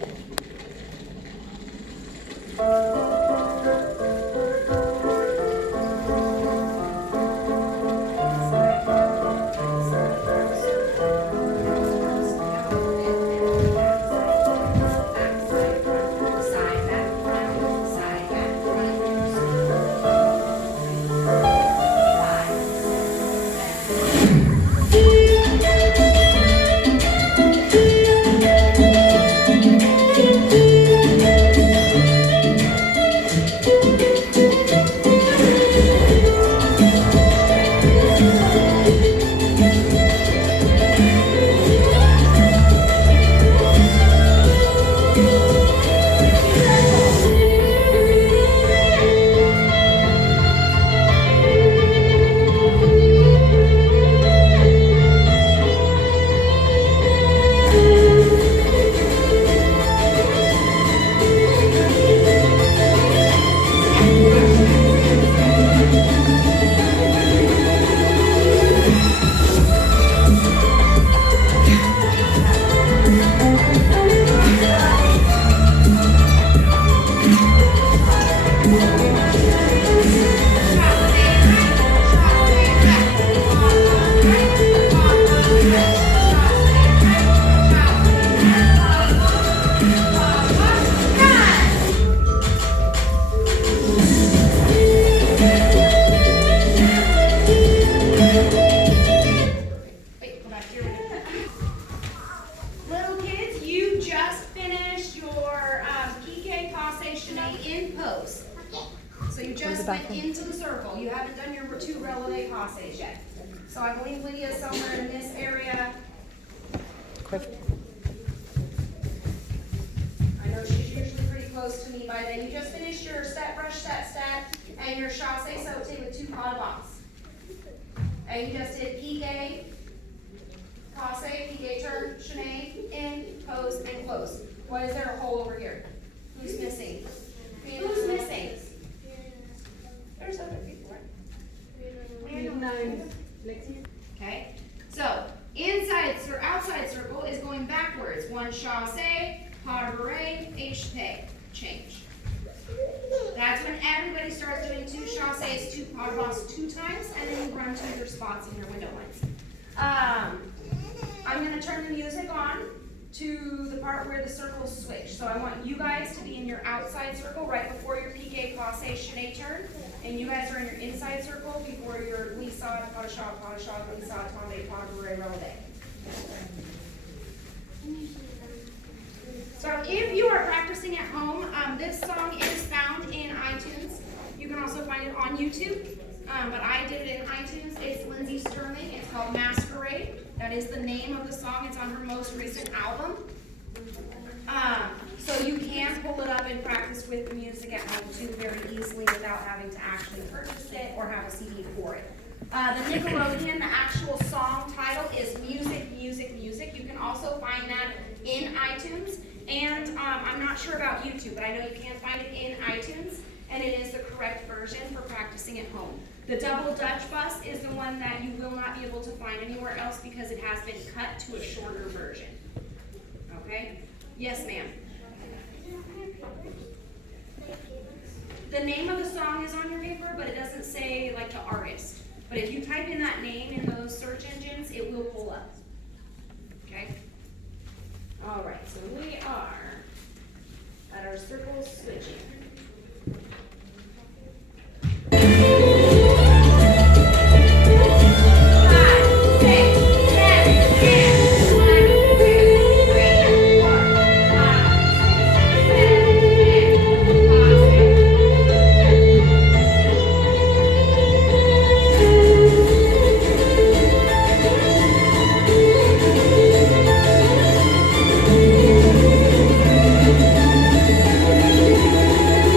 Into the circle. You haven't done your two releve passes yet. So I believe Lydia's somewhere in this area. Quick. I know she's usually pretty close to me by then. You just finished your set, brush, set, and your chassé sauté with two pas de bosse. And you just did piqué, passe, piqué, turn, chaîné, in, pose, and close. What is there a hole over here? Who's missing? Who's missing? There's other people, right? Okay, so inside or outside circle is going backwards. One chassé, pas de bourrée, échappé, change. That's when everybody starts doing two chassés, two pas de bosse 2 times, and then you run to your spots in your window lines. I'm going to turn the music on to the part where the circles switch. So I want you guys to be in your outside circle right before your piqué, passe, chaîné turn, and you guys are in your inside circle before your glissade, pas de chat, glissade, tombe, pas de bourrée, releve. So if you are practicing at home, this song is found in iTunes. You can also find it on YouTube, but I did it in iTunes. It's Lindsay Sterling. It's called Masquerade. That is the name of the song. It's on her most recent album. So you can pull it up and practice with the music at home too very easily without having to actually purchase it or have a CD for it. The Nickelodeon, the actual song title is Music, Music, Music. You can also find that in iTunes. And I'm not sure about YouTube, but I know you can find it in iTunes. And it is the correct version for practicing at home. The double Dutch bus is the one that you will not be able to find anywhere else because it has been cut to a shorter version. Okay? Yes, ma'am. The name of the song is on your paper, but it doesn't say like the artist. But if you type in that name in those search engines, it will pull up. Okay? All right, so we are at our circle switching.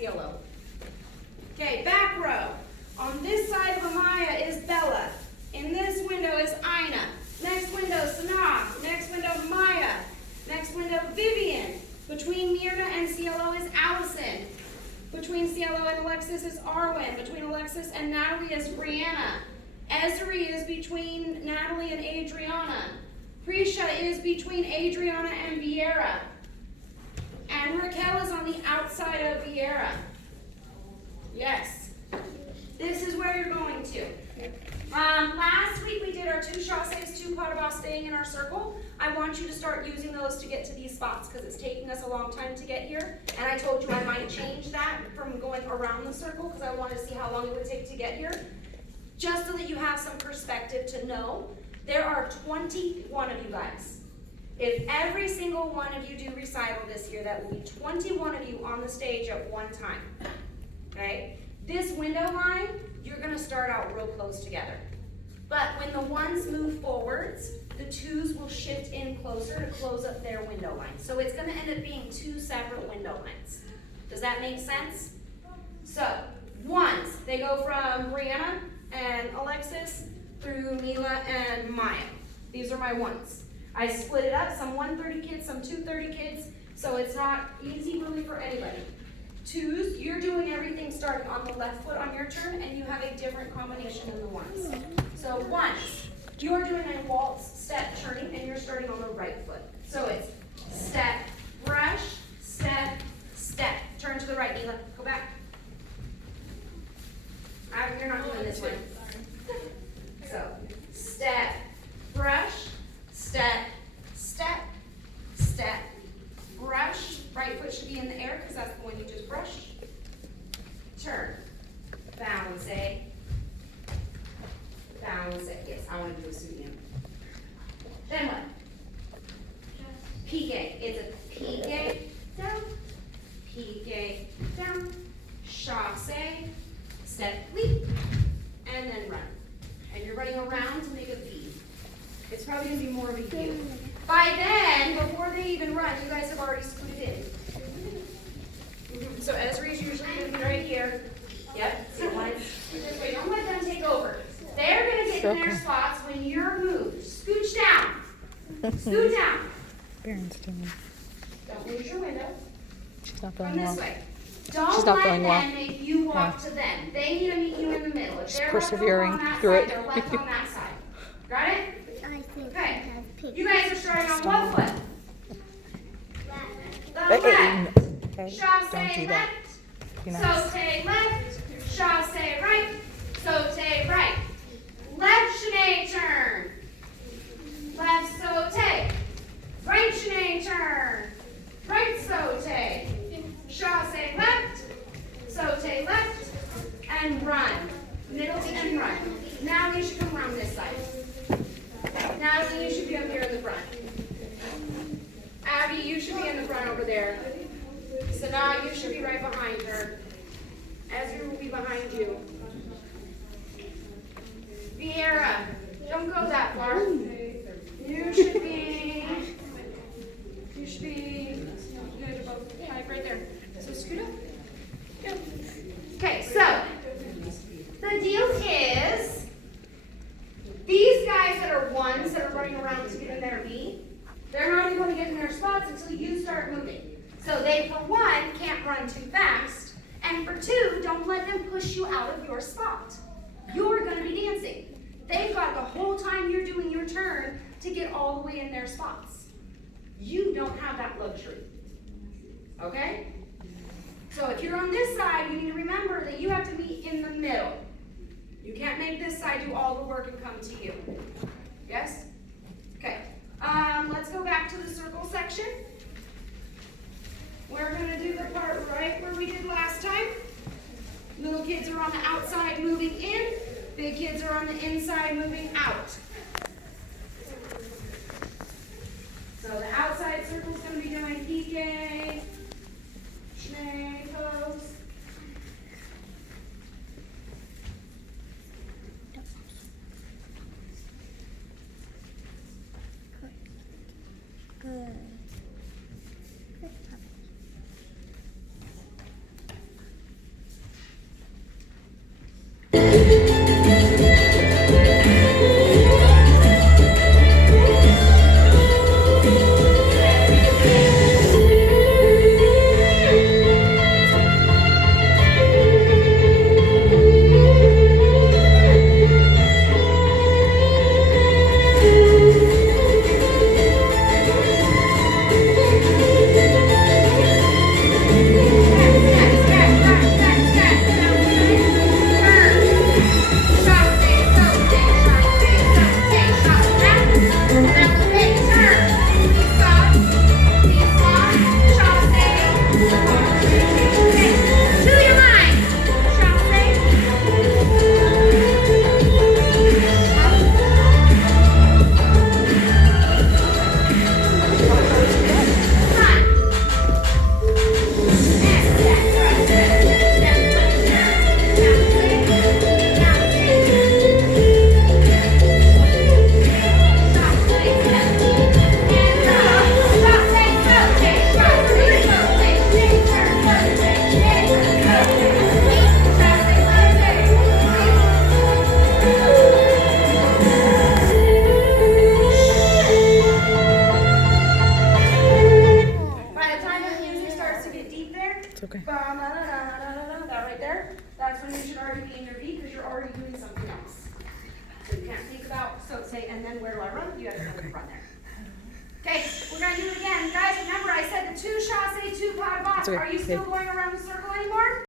Cielo. Okay, back row. On this side of Amaya is Bella. In this window is Ina. Next window, Sanaa. Next window, Maya. Next window, Vivian. Between Myrna and Cielo is Allison. Between Cielo and Alexis is Arwen. Between Alexis and Natalie is Brianna. Ezri is between Natalie and Adriana. Prisha is between Adriana and Vieira. And Raquel is on the outside of Vieira. Yes. This is where you're going to. Last week we did our 2 chasses, 2 pas de basque staying in our circle. I want you to start using those to get to these spots because it's taking us a long time to get here. And I told you I might change that from going around the circle because I wanted to see how long it would take to get here. Just so that you have some perspective to know, there are 21 of you guys. If every single one of you do recital this year, that will be 21 of you on the stage at one time. Okay? This window line, you're going to start out real close together. But when the ones move forwards, the twos will shift in closer to close up their window line. So it's going to end up being 2 separate window lines. Does that make sense? So, ones, they go from Brianna and Alexis through Mila and Maya. These are my ones. I split it up, some 130 kids, some 230 kids, so it's not easy really for anybody. Twos, you're doing everything starting on the left foot on your turn, and you have a different combination than the ones. So ones, you're doing a waltz step turning, and you're starting on the right foot. So it's step, brush, step, step. Turn to the right, Mila. Go back. You're not doing this one. So, step, brush, step, step, step, brush. Right foot should be in the air because that's the one you just brushed. Turn. Balance, balance. Yes, I want to do a Sudian. Then what? Pique. It's a pique down, pique down, chasse, step, leap, and then run. And you're running around to make a V. It's probably going to be more of a U. By then, before they even run, you guys have already scooted in. So Ezri's usually going to be right here. Yep. So this way. Don't let them take over. They're going to get in their spots when you're moved. Scooch down. Scoot down. Don't lose your window. She's not Come going this well. way. Don't She's not let going them well. make you walk to them. They need to meet you in the middle. If She's they're persevering left on that through side, it. they're left on that side. Got it? I think Okay. it has You guys are starting on what foot? The Hey, left. okay, Chasse don't do that. left. Be nice. Saute left. Chasse right. Saute right. Left Shanae turn. Left saute. Right Shanae turn. Right saute. Chasse left. Saute left. And run. Middle and run. Now you should come around this side. Natalie, you should be up here in the front. Abby, you should be in the front over there. Sanaa, you should be right behind her. Ezra will be behind you. Vieira, don't go that far. You should be good about right there. So scoot up. Go. Okay, so the deal is these guys that are ones that are running around to get in their V, they're not even going to get in their spots until you start moving. So they, for one, can't run too fast, and for two, don't let them push you out of your spot. You're going to be dancing. They've got the whole time you're doing your turn to get all the way in their spots. You don't have that luxury. Okay? So if you're on this side, you need to remember that you have to be in the middle. You can't make this side do all the work and come to you. Yes? Okay. Let's go back to the circle section. We're going to do the part right where we did last time. Little kids are on the outside moving in. Big kids are on the inside moving out. So the outside circle is going to be doing pique, schnee, pose. Good. da da da da da da, that right there, that's when you should already be in your V because you're already doing something else. So you can't think about, so say, and then where do I run? You have to run there. Okay, we're gonna do it again. Guys, remember I said the 2 chassé, 2 pas de botte. okay. Are you still going around the circle anymore?